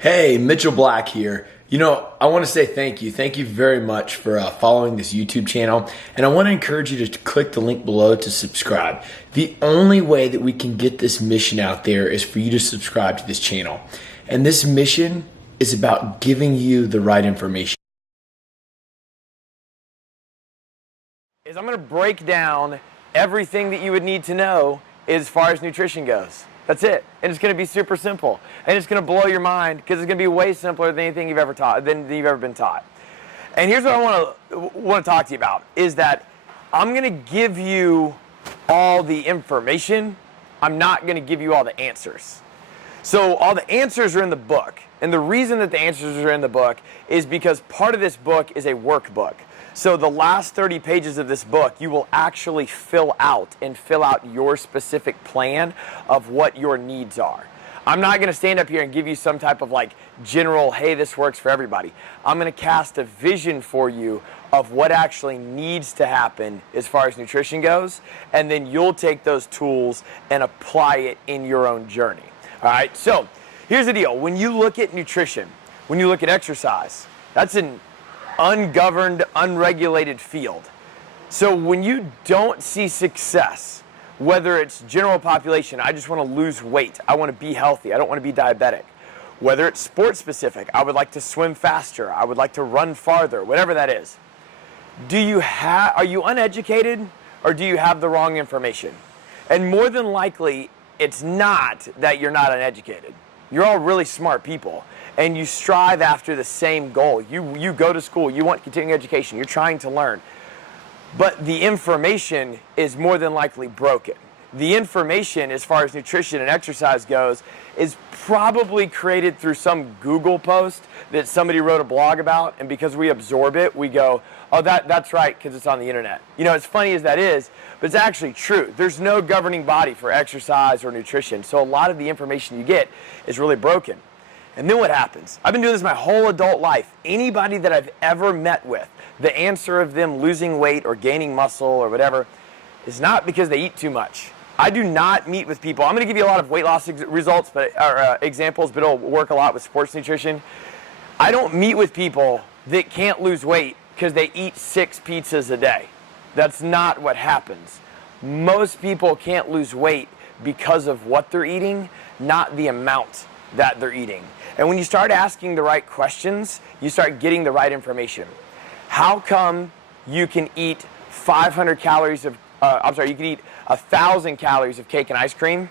Hey, Mitchell Black here. I want to say thank you. Thank you very much for following this YouTube channel. And I want to encourage you to click the link below to subscribe. The only way that we can get this mission out there is for you to subscribe to this channel. And this mission is about giving you the right information. I'm going to break down everything that you would need to know as far as nutrition goes. That's it. And it's going to be super simple. And it's going to blow your mind because it's going to be way simpler than anything you've ever been taught. And here's what I want to talk to you about is that I'm going to give you all the information. I'm not going to give you all the answers. So all the answers are in the book. And the reason that the answers are in the book is because part of this book is a workbook. So the last 30 pages of this book, you will actually fill out your specific plan of what your needs are. I'm not going to stand up here and give you some type of general, hey, this works for everybody. I'm going to cast a vision for you of what actually needs to happen as far as nutrition goes, and then you'll take those tools and apply it in your own journey. All right, so here's the deal. When you look at nutrition, when you look at exercise, that's an ungoverned, unregulated field. So when you don't see success, whether it's general population, I just want to lose weight, I want to be healthy, I don't want to be diabetic. Whether it's sports specific, I would like to swim faster, I would like to run farther, whatever that is. Are you uneducated or do you have the wrong information? And more than likely, it's not that you're not uneducated. You're all really smart people. And you strive after the same goal. You go to school, you want continuing education, you're trying to learn. But the information is more than likely broken. The information, as far as nutrition and exercise goes, is probably created through some Google post that somebody wrote a blog about, and because we absorb it, we go, oh, that's right, because it's on the internet. As funny as that is, but it's actually true. There's no governing body for exercise or nutrition, so a lot of the information you get is really broken. And then what happens? I've been doing this my whole adult life. Anybody that I've ever met with, the answer of them losing weight or gaining muscle or whatever is not because they eat too much. I do not meet with people. I'm going to give you a lot of weight loss examples, but it'll work a lot with sports nutrition. I don't meet with people that can't lose weight because they eat 6 pizzas a day. That's not what happens. Most people can't lose weight because of what they're eating, not the amount that they're eating. And when you start asking the right questions, you start getting the right information. How come you can eat 500 calories of, you can eat 1,000 calories of cake and ice cream,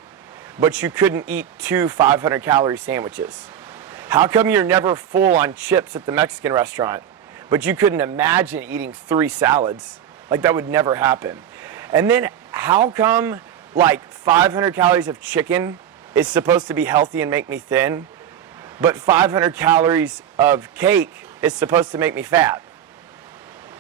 but you couldn't eat 2 500-calorie sandwiches? How come you're never full on chips at the Mexican restaurant, but you couldn't imagine eating 3 salads? That would never happen. And then how come 500 calories of chicken is supposed to be healthy and make me thin, but 500 calories of cake is supposed to make me fat?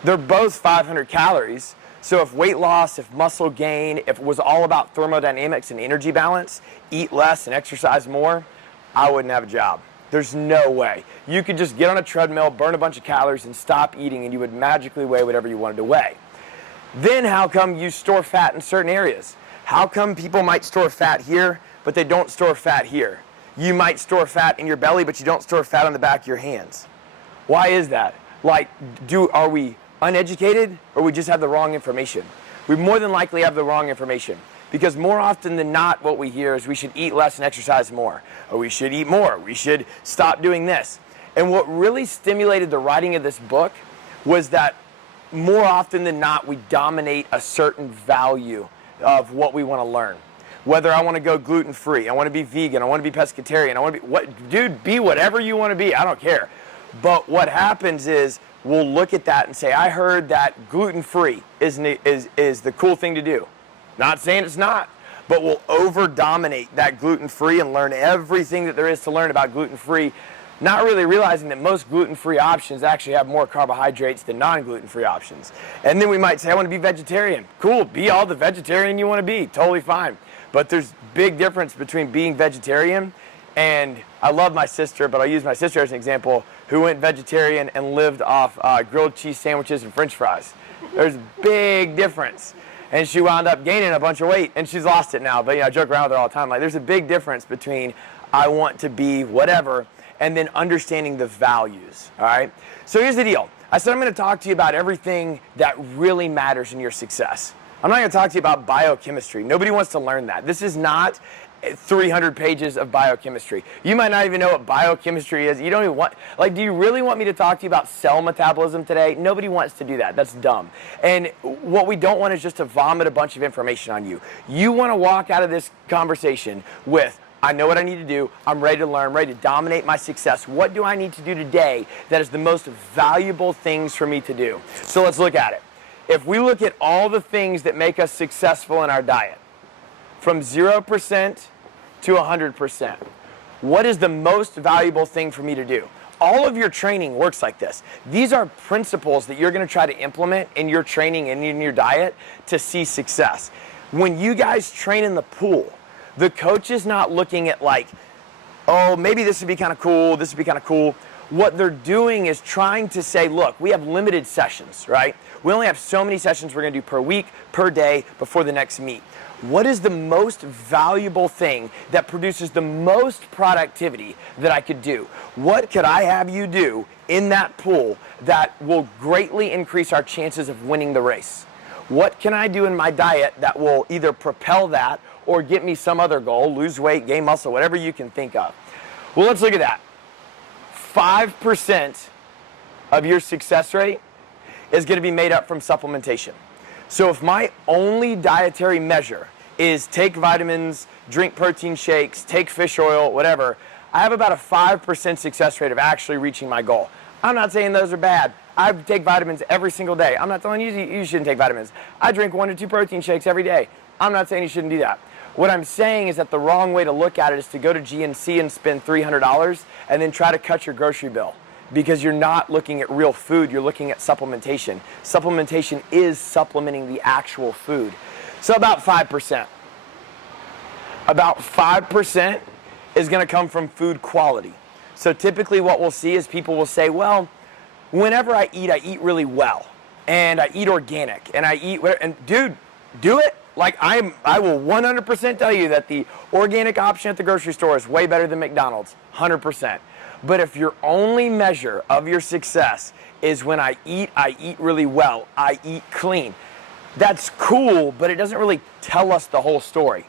They're both 500 calories. So if weight loss, if muscle gain, if it was all about thermodynamics and energy balance, eat less and exercise more, I wouldn't have a job. There's no way. You could just get on a treadmill, burn a bunch of calories, and stop eating, and you would magically weigh whatever you wanted to weigh. Then how come you store fat in certain areas? How come people might store fat here, but they don't store fat here? You might store fat in your belly, but you don't store fat on the back of your hands. Why is that? Are we uneducated, or we just have the wrong information? We more than likely have the wrong information, because more often than not what we hear is we should eat less and exercise more, or we should eat more, we should stop doing this. And what really stimulated the writing of this book was that more often than not we dominate a certain value of what we want to learn. Whether I want to go gluten-free, I want to be vegan, I want to be pescatarian, I want to be be whatever you want to be, I don't care. But what happens is we'll look at that and say, I heard that gluten-free is the cool thing to do. Not saying it's not, but we'll over-dominate that gluten-free and learn everything that there is to learn about gluten-free, not really realizing that most gluten-free options actually have more carbohydrates than non-gluten-free options. And then we might say, I want to be vegetarian. Cool, be all the vegetarian you want to be, totally fine. But there's big difference between being vegetarian and, I love my sister, but I'll use my sister as an example, who went vegetarian and lived off grilled cheese sandwiches and french fries. There's a big difference. And she wound up gaining a bunch of weight, and she's lost it now. But I joke around with her all the time. There's a big difference between I want to be whatever and then understanding the values, all right? So here's the deal. I said I'm going to talk to you about everything that really matters in your success. I'm not going to talk to you about biochemistry. Nobody wants to learn that. This is not 300 pages of biochemistry. You might not even know what biochemistry is. You don't even want, like, do you really want me to talk to you about cell metabolism today? Nobody wants to do that. That's dumb. And what we don't want is just to vomit a bunch of information on you. You want to walk out of this conversation with, I know what I need to do. I'm ready to learn, ready to dominate my success. What do I need to do today that is the most valuable things for me to do? So let's look at it. If we look at all the things that make us successful in our diet, from 0% to 100%, what is the most valuable thing for me to do? All of your training works like this. These are principles that you're going to try to implement in your training and in your diet to see success. When you guys train in the pool, the coach is not looking at like, oh, maybe this would be kind of cool, this would be kind of cool. What they're doing is trying to say, look, we have limited sessions, right? We only have so many sessions we're going to do per week, per day, before the next meet. What is the most valuable thing that produces the most productivity that I could do? What could I have you do in that pool that will greatly increase our chances of winning the race? What can I do in my diet that will either propel that or get me some other goal, lose weight, gain muscle, whatever you can think of? Well, let's look at that. 5% of your success rate is going to be made up from supplementation. So if my only dietary measure is take vitamins, drink protein shakes, take fish oil, whatever, I have about a 5% success rate of actually reaching my goal. I'm not saying those are bad. I take vitamins every single day. I'm not telling you you shouldn't take vitamins. I drink 1 to 2 protein shakes every day. I'm not saying you shouldn't do that. What I'm saying is that the wrong way to look at it is to go to GNC and spend $300 and then try to cut your grocery bill, because you're not looking at real food, you're looking at supplementation. Supplementation is supplementing the actual food. So about 5%. About 5% is going to come from food quality. So typically what we'll see is people will say, well, whenever I eat really well, and I eat organic, and I eat, and dude, do it. Like, I will 100% tell you that the organic option at the grocery store is way better than McDonald's, 100%. But if your only measure of your success is when I eat really well, I eat clean, that's cool, but it doesn't really tell us the whole story.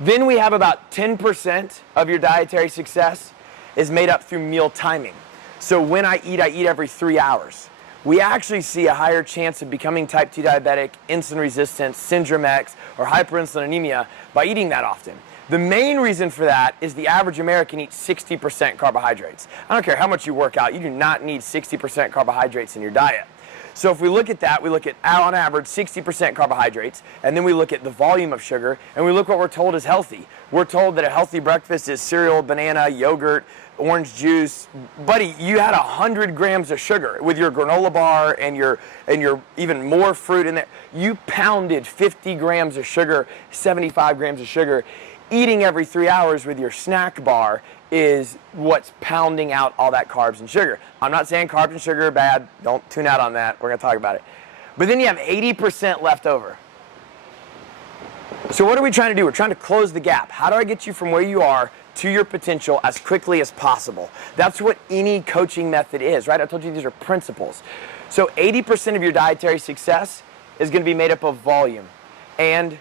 Then we have about 10% of your dietary success is made up through meal timing. So when I eat every 3 hours. We actually see a higher chance of becoming type 2 diabetic, insulin resistance, syndrome X, or hyperinsulinemia by eating that often. The main reason for that is the average American eats 60% carbohydrates. I don't care how much you work out, you do not need 60% carbohydrates in your diet. So if we look at that, we look at, on average, 60% carbohydrates, and then we look at the volume of sugar, and we look what we're told is healthy. We're told that a healthy breakfast is cereal, banana, yogurt, orange juice. Buddy, you had 100 grams of sugar with your granola bar and your even more fruit in there. You pounded 50 grams of sugar, 75 grams of sugar. Eating every 3 hours with your snack bar is what's pounding out all that carbs and sugar. I'm not saying carbs and sugar are bad. Don't tune out on that. We're going to talk about it. But then you have 80% left over. So what are we trying to do? We're trying to close the gap. How do I get you from where you are to your potential as quickly as possible? That's what any coaching method is, right? I told you these are principles. So 80% of your dietary success is going to be made up of volume and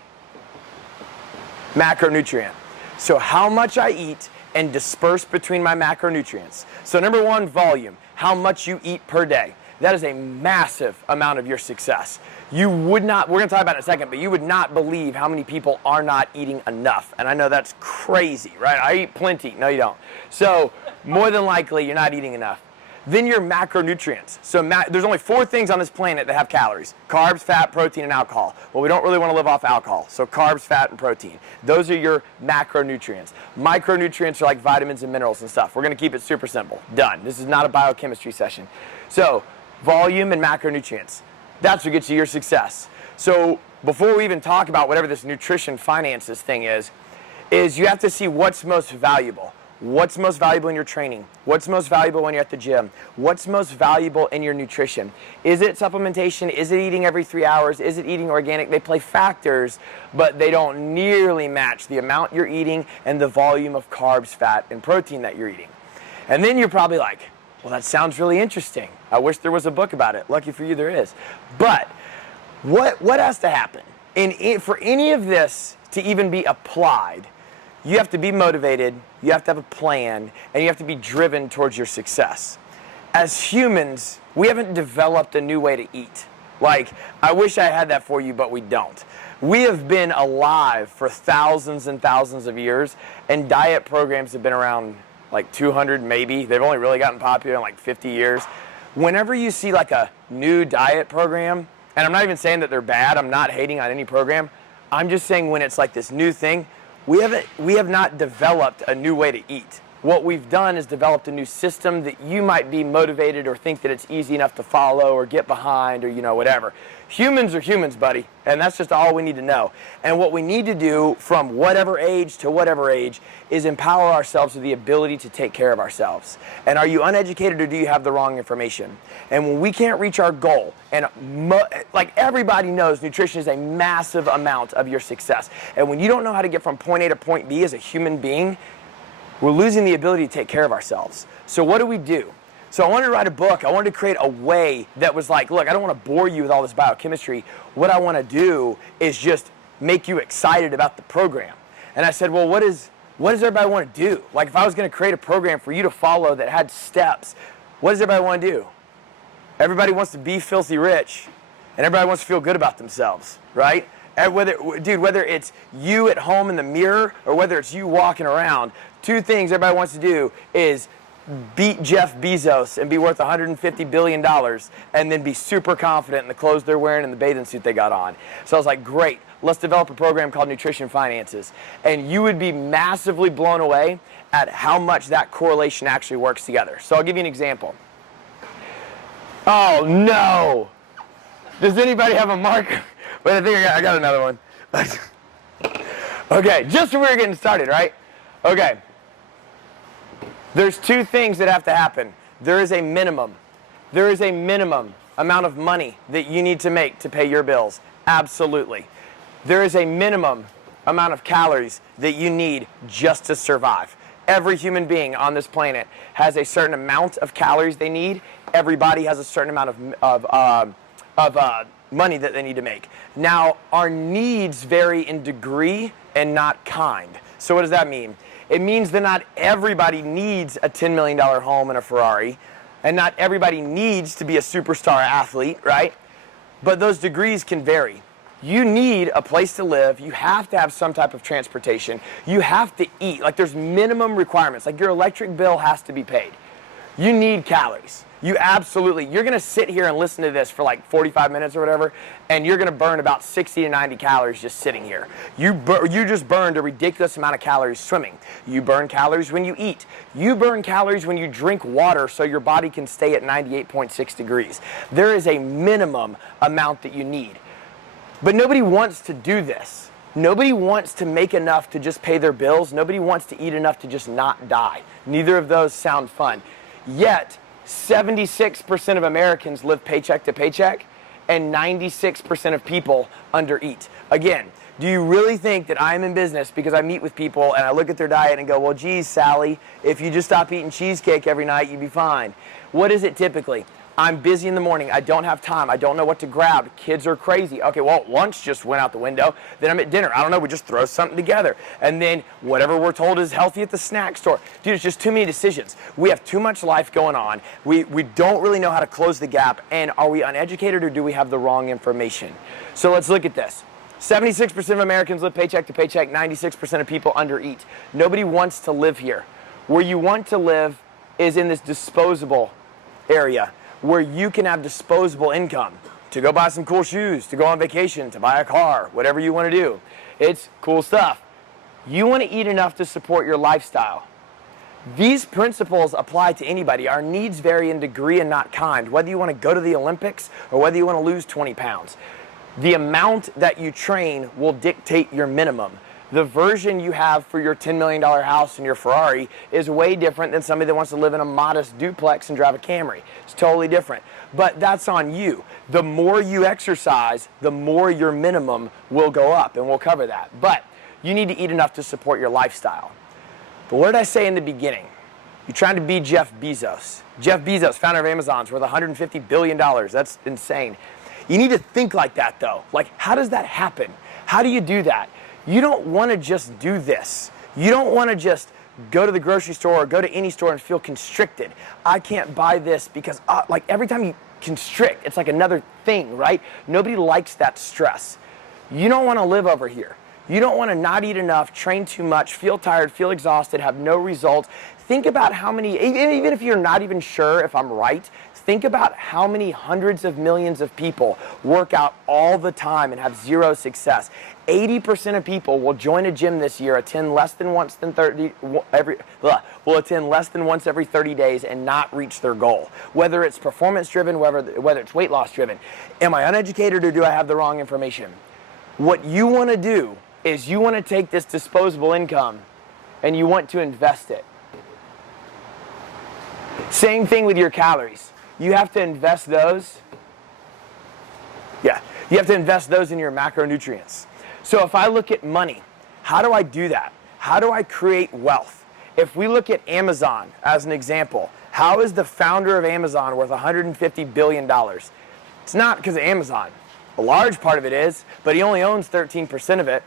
macronutrient. So how much I eat and disperse between my macronutrients. So number one, volume. How much you eat per day. That is a massive amount of your success. You would not, we're going to talk about it in a second, but you would not believe how many people are not eating enough. And I know that's crazy, right? I eat plenty. No, you don't. So more than likely, you're not eating enough. Then your macronutrients. So there's only 4 things on this planet that have calories: carbs, fat, protein, and alcohol. Well, we don't really want to live off alcohol. So carbs, fat, and protein. Those are your macronutrients. Micronutrients are like vitamins and minerals and stuff. We're going to keep it super simple. Done. This is not a biochemistry session. So volume and macronutrients. That's what gets you your success. So before we even talk about whatever this nutrition finances thing is you have to see what's most valuable. What's most valuable in your training? What's most valuable when you're at the gym? What's most valuable in your nutrition? Is it supplementation? Is it eating every 3 hours? Is it eating organic? They play factors, but they don't nearly match the amount you're eating and the volume of carbs, fat, and protein that you're eating. And then you're probably like, well, that sounds really interesting. I wish there was a book about it. Lucky for you, there is. But what has to happen? For any of this to even be applied, you have to be motivated, you have to have a plan, and you have to be driven towards your success. As humans, we haven't developed a new way to eat. Like, I wish I had that for you, but we don't. We have been alive for thousands and thousands of years, and diet programs have been around like 200 maybe. They've only really gotten popular in like 50 years. Whenever you see like a new diet program, and I'm not even saying that they're bad, I'm not hating on any program, I'm just saying when it's like this new thing, we have not developed a new way to eat. What we've done is developed a new system that you might be motivated or think that it's easy enough to follow or get behind or, you know, whatever. Humans are humans, buddy, and that's just all we need to know. And what we need to do from whatever age to whatever age is empower ourselves with the ability to take care of ourselves. And are you uneducated or do you have the wrong information? And when we can't reach our goal, and like everybody knows, nutrition is a massive amount of your success. And when you don't know how to get from point A to point B as a human being, we're losing the ability to take care of ourselves. So what do? So I wanted to write a book. I wanted to create a way that was like, look, I don't want to bore you with all this biochemistry. What I want to do is just make you excited about the program. And I said, well, what does everybody want to do? Like if I was going to create a program for you to follow that had steps, what does everybody want to do? Everybody wants to be filthy rich, and everybody wants to feel good about themselves, right? And whether it's you at home in the mirror or whether it's you walking around, two things everybody wants to do is beat Jeff Bezos and be worth $150 billion and then be super confident in the clothes they're wearing and the bathing suit they got on. So I was like, great, let's develop a program called Nutrition Finances. And you would be massively blown away at how much that correlation actually works together. So I'll give you an example. Oh no! Does anybody have a marker? Wait, I think I got another one. Okay, just when we were getting started, right? Okay. There's two things that have to happen. There is a minimum amount of money that you need to make to pay your bills. Absolutely. There is a minimum amount of calories that you need just to survive. Every human being on this planet has a certain amount of calories they need. Everybody has a certain amount of money that they need to make. Now, our needs vary in degree and not kind. So what does that mean? It means that not everybody needs a $10 million home and a Ferrari, and not everybody needs to be a superstar athlete, right? But those degrees can vary. You need a place to live. You have to have some type of transportation. You have to eat. Like there's minimum requirements. Like your electric bill has to be paid. You need calories. You're going to sit here and listen to this for like 45 minutes or whatever, and you're going to burn about 60 to 90 calories just sitting here. You just burned a ridiculous amount of calories swimming. You burn calories when you eat. You burn calories when you drink water so your body can stay at 98.6 degrees. There is a minimum amount that you need. But nobody wants to do this. Nobody wants to make enough to just pay their bills. Nobody wants to eat enough to just not die. Neither of those sound fun. Yet, 76% of Americans live paycheck to paycheck, and 96% of people undereat. Again, do you really think that I'm in business because I meet with people and I look at their diet and go, well, geez, Sally, if you just stop eating cheesecake every night, you'd be fine. What is it typically? I'm busy in the morning. I don't have time. I don't know what to grab. Kids are crazy. Okay, well, lunch just went out the window. Then I'm at dinner. I don't know. We just throw something together. And then whatever we're told is healthy at the snack store. Dude, it's just too many decisions. We have too much life going on. We don't really know how to close the gap. And are we uneducated or do we have the wrong information? So let's look at this. 76% of Americans live paycheck to paycheck. 96% of people undereat. Nobody wants to live here. Where you want to live is in this disposable area, where you can have disposable income to go buy some cool shoes, to go on vacation, to buy a car, whatever you want to do. It's cool stuff. You want to eat enough to support your lifestyle. These principles apply to anybody. Our needs vary in degree and not kind, whether you want to go to the Olympics or whether you want to lose 20 pounds. The amount that you train will dictate your minimum. The version you have for your $10 million house and your Ferrari is way different than somebody that wants to live in a modest duplex and drive a Camry. It's totally different. But that's on you. The more you exercise, the more your minimum will go up, and we'll cover that. But you need to eat enough to support your lifestyle. But what did I say in the beginning? You're trying to be Jeff Bezos. Jeff Bezos, founder of Amazon, is worth $150 billion. That's insane. You need to think like that, though. Like, how does that happen? How do you do that? You don't want to just do this. You don't want to just go to the grocery store or go to any store and feel constricted. I can't buy this because, like, every time you constrict, it's like another thing, right? Nobody likes that stress. You don't want to live over here. You don't want to not eat enough, train too much, feel tired, feel exhausted, have no results. Think about how many, even if you're not even sure if I'm right, think about how many hundreds of millions of people work out all the time and have zero success. 80% of people will join a gym this year, attend less than once every 30 days and not reach their goal. Whether it's performance driven, whether it's weight loss driven. Am I uneducated or do I have the wrong information? What you want to do is you want to take this disposable income and you want to invest it. Same thing with your calories. You have to invest those. Yeah, you have to invest those in your macronutrients. So if I look at money, how do I do that? How do I create wealth? If we look at Amazon as an example, how is the founder of Amazon worth $150 billion? It's not because of Amazon. A large part of it is, but he only owns 13% of it.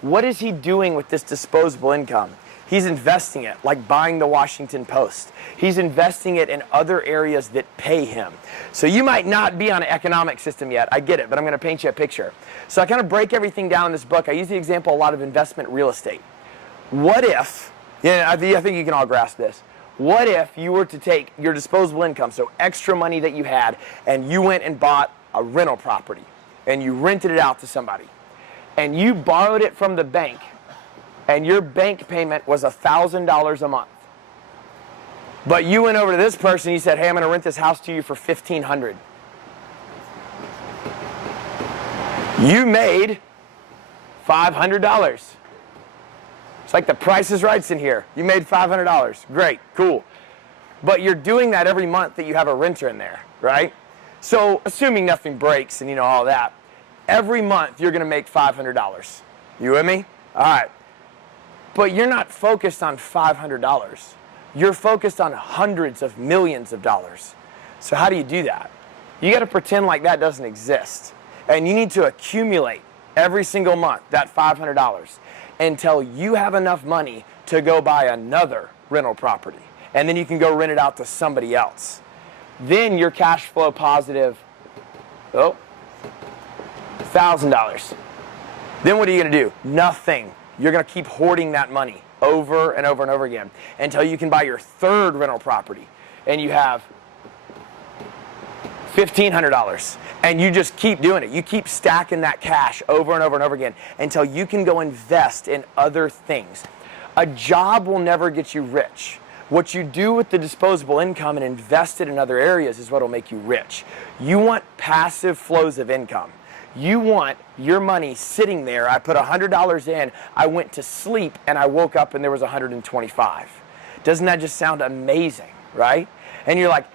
What is he doing with this disposable income? He's investing it, like buying the Washington Post. He's investing it in other areas that pay him. So you might not be on an economic system yet. I get it, but I'm going to paint you a picture. So I kind of break everything down in this book. I use the example a lot of investment real estate. What if, I think you can all grasp this. What if you were to take your disposable income, so extra money that you had, and you went and bought a rental property, and you rented it out to somebody, and you borrowed it from the bank, and your bank payment was $1,000 a month. But you went over to this person, you said, hey, I'm going to rent this house to you for $1,500. You made $500. It's like the Price is Right's in here. You made $500. Great, cool. But you're doing that every month that you have a renter in there, right? So assuming nothing breaks and all that, every month you're going to make $500. You with me? All right. But you're not focused on $500. You're focused on hundreds of millions of dollars. So how do you do that? You got to pretend like that doesn't exist. And you need to accumulate every single month that $500 until you have enough money to go buy another rental property. And then you can go rent it out to somebody else. Then you're cash flow positive, $1,000. Then what are you going to do? Nothing. You're going to keep hoarding that money over and over and over again until you can buy your third rental property and you have $1,500. And you just keep doing it. You keep stacking that cash over and over and over again until you can go invest in other things. A job will never get you rich. What you do with the disposable income and invest it in other areas is what will make you rich. You want passive flows of income. You want your money sitting there. I put $100 in, I went to sleep, and I woke up and there was $125. Doesn't that just sound amazing, right? And you're like,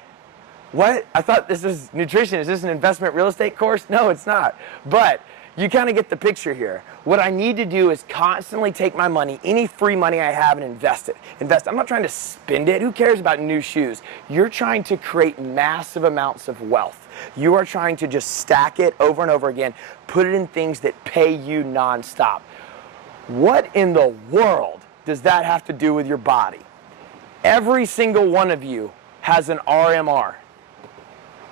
what? I thought this was nutrition. Is this an investment real estate course? No, it's not. But you kind of get the picture here. What I need to do is constantly take my money, any free money I have, and invest it. I'm not trying to spend it. Who cares about new shoes? You're trying to create massive amounts of wealth. You are trying to just stack it over and over again, put it in things that pay you nonstop. What in the world does that have to do with your body? Every single one of you has an RMR,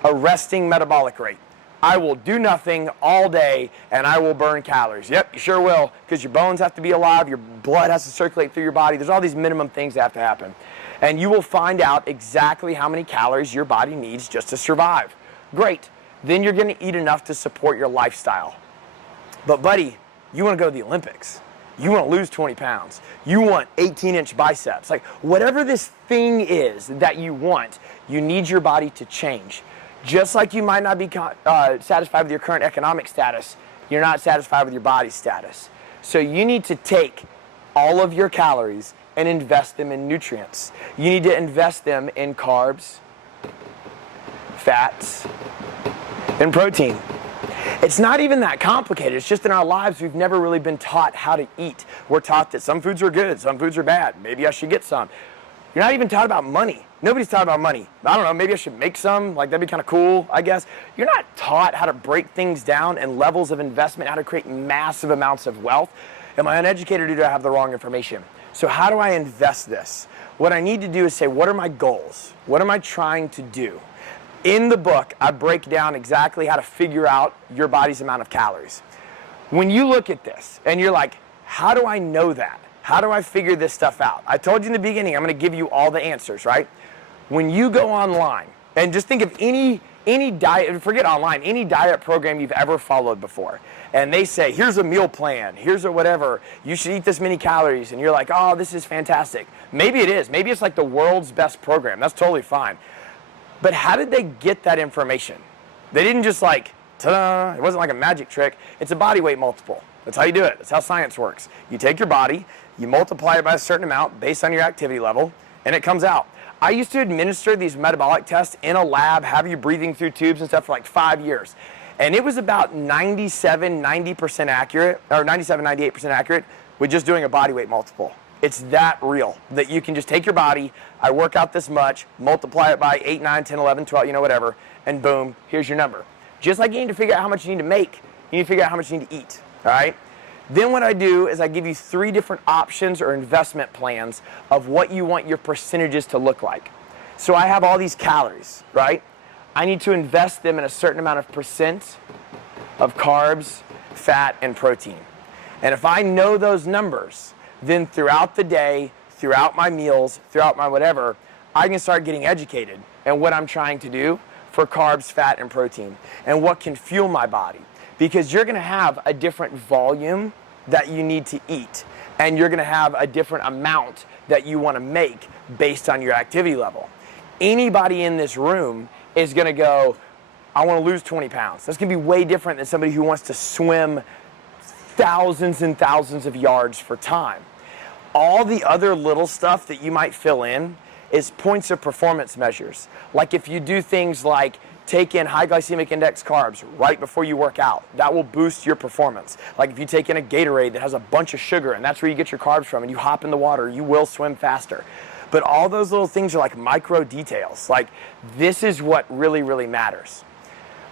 a resting metabolic rate. I will do nothing all day and I will burn calories. Yep, you sure will, because your bones have to be alive, your blood has to circulate through your body. There's all these minimum things that have to happen. And you will find out exactly how many calories your body needs just to survive. Great. Then you're going to eat enough to support your lifestyle. But buddy, you want to go to the Olympics. You want to lose 20 pounds. You want 18-inch biceps. Like whatever this thing is that you want, you need your body to change. Just like you might not be satisfied with your current economic status, you're not satisfied with your body status. So you need to take all of your calories and invest them in nutrients. You need to invest them in carbs, fats, and protein. It's not even that complicated. It's just in our lives we've never really been taught how to eat. We're taught that some foods are good, some foods are bad. Maybe I should get some. You're not even taught about money. Nobody's taught about money. I don't know, maybe I should make some, like that'd be kind of cool, I guess. You're not taught how to break things down and levels of investment, how to create massive amounts of wealth. Am I uneducated or do I have the wrong information? So how do I invest this? What I need to do is say, what are my goals? What am I trying to do? In the book, I break down exactly how to figure out your body's amount of calories. When you look at this and you're like, how do I know that? How do I figure this stuff out? I told you in the beginning, I'm going to give you all the answers, right? When you go online, and just think of any diet, forget online, any diet program you've ever followed before, and they say, here's a meal plan, here's a whatever, you should eat this many calories, and you're like, oh, this is fantastic. Maybe it is. Maybe it's like the world's best program. That's totally fine. But how did they get that information? They didn't just like, ta-da, it wasn't like a magic trick. It's a body weight multiple. That's how you do it. That's how science works. You take your body, you multiply it by a certain amount based on your activity level, and it comes out. I used to administer these metabolic tests in a lab, have you breathing through tubes and stuff for like 5 years. And it was about 90% accurate, or 98% accurate with just doing a body weight multiple. It's that real, that you can just take your body, I work out this much, multiply it by 8, 9, 10, 11, 12, whatever, and boom, here's your number. Just like you need to figure out how much you need to make, you need to figure out how much you need to eat, all right? Then what I do is I give you 3 different options or investment plans of what you want your percentages to look like. So I have all these calories, right? I need to invest them in a certain amount of percent of carbs, fat, and protein. And if I know those numbers, then throughout the day, throughout my meals, throughout my whatever, I can start getting educated in what I'm trying to do for carbs, fat, and protein, and what can fuel my body. Because you're going to have a different volume that you need to eat, and you're going to have a different amount that you want to make based on your activity level. Anybody in this room is going to go, I want to lose 20 pounds. That's going to be way different than somebody who wants to swim thousands and thousands of yards for time. All the other little stuff that you might fill in is points of performance measures. Like if you do things like take in high glycemic index carbs right before you work out, that will boost your performance. Like if you take in a Gatorade that has a bunch of sugar and that's where you get your carbs from and you hop in the water, you will swim faster. But all those little things are like micro details. Like this is what really, really matters.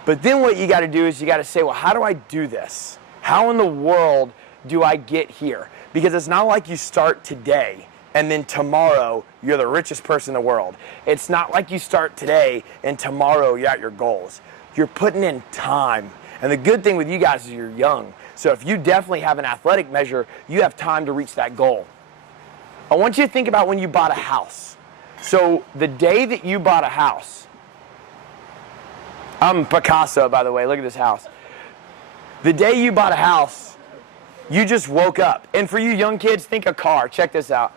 But then what you got to do is you got to say, well, how do I do this? How in the world do I get here? Because it's not like you start today and then tomorrow you're the richest person in the world. It's not like you start today and tomorrow you're at your goals. You're putting in time. And the good thing with you guys is you're young. So if you definitely have an athletic measure, you have time to reach that goal. I want you to think about when you bought a house. So the day that you bought a house, I'm Picasso, by the way, look at this house. The day you bought a house, you just woke up. And for you young kids, think a car. Check this out.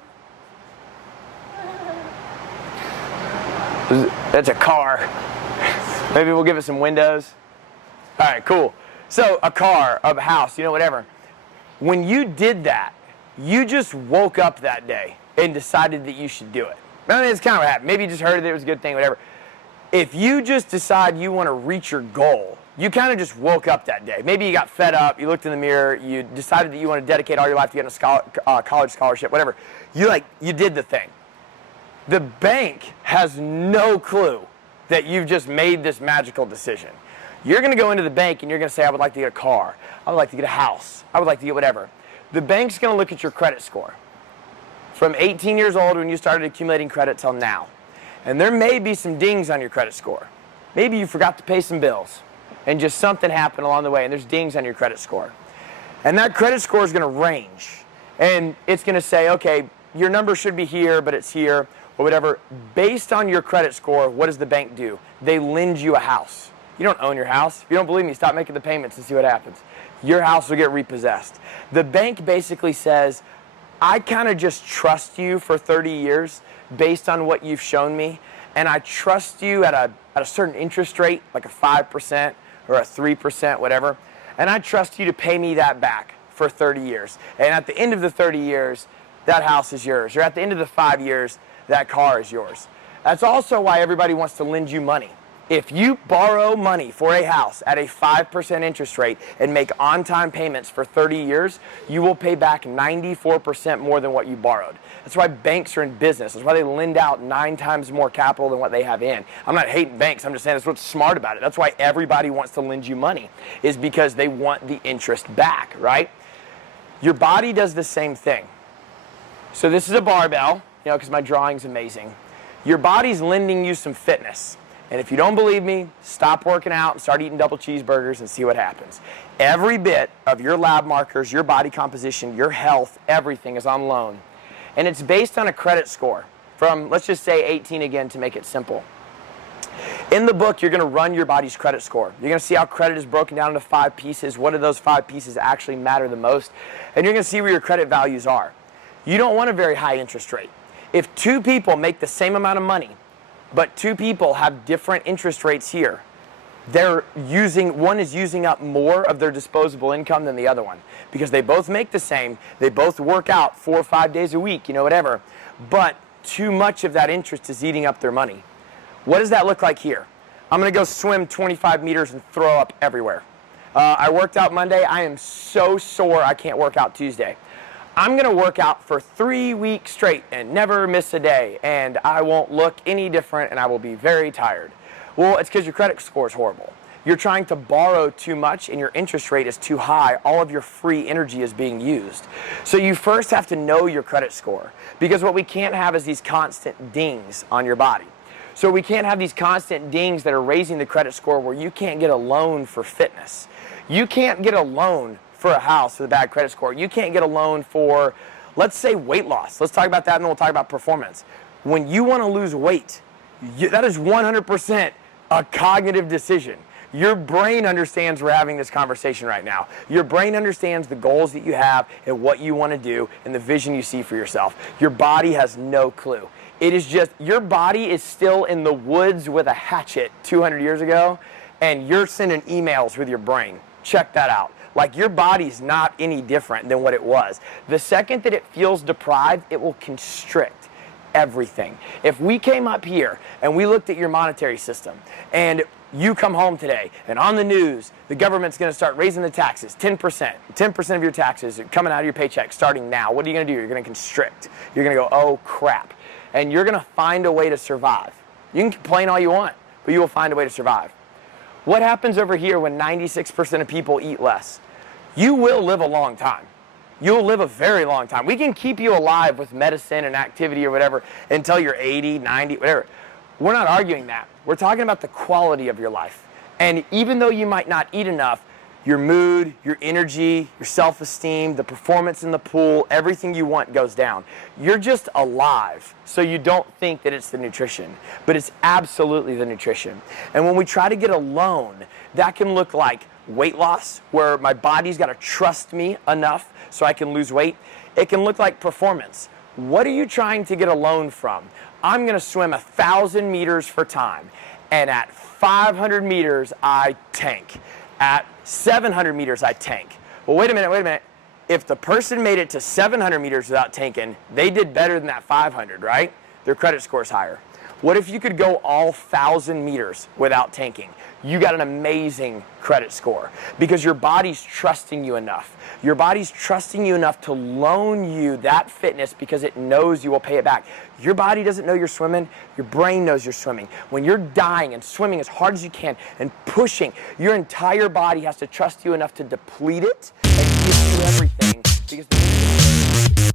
That's a car. Maybe we'll give it some windows. All right, cool. So a car, a house, whatever. When you did that, you just woke up that day and decided that you should do it. I mean, it's kind of what happened. Maybe you just heard that it was a good thing, whatever. If you just decide you want to reach your goal, you kind of just woke up that day. Maybe you got fed up, you looked in the mirror, you decided that you want to dedicate all your life to getting a college scholarship, whatever. You did the thing. The bank has no clue that you've just made this magical decision. You're going to go into the bank and you're going to say, I would like to get a car. I would like to get a house. I would like to get whatever. The bank's going to look at your credit score from 18 years old when you started accumulating credit till now. And there may be some dings on your credit score. Maybe you forgot to pay some bills and just something happened along the way and there's dings on your credit score. And that credit score is going to range. And it's going to say, okay, your number should be here, but it's here, or whatever. Based on your credit score, what does the bank do? They lend you a house. You don't own your house. If you don't believe me, stop making the payments and see what happens. Your house will get repossessed. The bank basically says, I kind of just trust you for 30 years based on what you've shown me, and I trust you at a certain interest rate, like a 5% or a 3%, whatever, and I trust you to pay me that back for 30 years. And at the end of the 30 years, that house is yours. Or at the end of the 5 years, that car is yours. That's also why everybody wants to lend you money. If you borrow money for a house at a 5% interest rate and make on-time payments for 30 years, you will pay back 94% more than what you borrowed. That's why banks are in business. That's why they lend out 9 times more capital than what they have in. I'm not hating banks. I'm just saying that's what's smart about it. That's why everybody wants to lend you money, is because they want the interest back, right? Your body does the same thing. So this is a barbell, because my drawing's amazing. Your body's lending you some fitness. And if you don't believe me, stop working out and start eating double cheeseburgers and see what happens. Every bit of your lab markers, your body composition, your health, everything is on loan. And it's based on a credit score from, let's just say 18 again to make it simple. In the book, you're going to run your body's credit score. You're going to see how credit is broken down into 5 pieces. What do those 5 pieces actually matter the most? And you're going to see where your credit values are. You don't want a very high interest rate. If 2 people make the same amount of money, but 2 people have different interest rates here, one is using up more of their disposable income than the other one, because they both make the same, they both work out 4 or 5 days a week, whatever, but too much of that interest is eating up their money. What does that look like here? I'm going to go swim 25 meters and throw up everywhere. I worked out Monday. I am so sore I can't work out Tuesday. I'm going to work out for 3 weeks straight and never miss a day, and I won't look any different, and I will be very tired. Well, it's because your credit score is horrible. You're trying to borrow too much, and your interest rate is too high. All of your free energy is being used. So you first have to know your credit score, because what we can't have is these constant dings on your body. So we can't have these constant dings that are raising the credit score where you can't get a loan for fitness. You can't get a loan for a house with a bad credit score. You can't get a loan for, let's say, weight loss. Let's talk about that, and then we'll talk about performance. When you want to lose weight, that is 100% a cognitive decision. Your brain understands we're having this conversation right now. Your brain understands the goals that you have and what you want to do and the vision you see for yourself. Your body has no clue. It is just, your body is still in the woods with a hatchet 200 years ago, and you're sending emails with your brain. Check that out. Like, your body's not any different than what it was. The second that it feels deprived, it will constrict everything. If we came up here and we looked at your monetary system, and you come home today, and on the news, the government's going to start raising the taxes, 10%. 10% of your taxes are coming out of your paycheck starting now. What are you going to do? You're going to constrict. You're going to go, oh, crap. And you're going to find a way to survive. You can complain all you want, but you will find a way to survive. What happens over here when 96% of people eat less? You will live a long time. You'll live a very long time. We can keep you alive with medicine and activity or whatever until you're 80, 90, whatever. We're not arguing that. We're talking about the quality of your life. And even though you might not eat enough, your mood, your energy, your self-esteem, the performance in the pool, everything you want goes down. You're just alive, so you don't think that it's the nutrition, but it's absolutely the nutrition. And when we try to get a loan, that can look like weight loss, where my body's got to trust me enough so I can lose weight. It can look like performance. What are you trying to get a loan from? I'm going to swim 1,000 meters for time, and at 500 meters, I tank. At 700 meters, I tank. Well, wait a minute. If the person made it to 700 meters without tanking, they did better than that 500, right? Their credit score's higher. What if you could go all 1,000 meters without tanking? You got an amazing credit score because your body's trusting you enough. Your body's trusting you enough to loan you that fitness because it knows you will pay it back. Your body doesn't know you're swimming. Your brain knows you're swimming. When you're dying and swimming as hard as you can and pushing, your entire body has to trust you enough to deplete it and give you everything because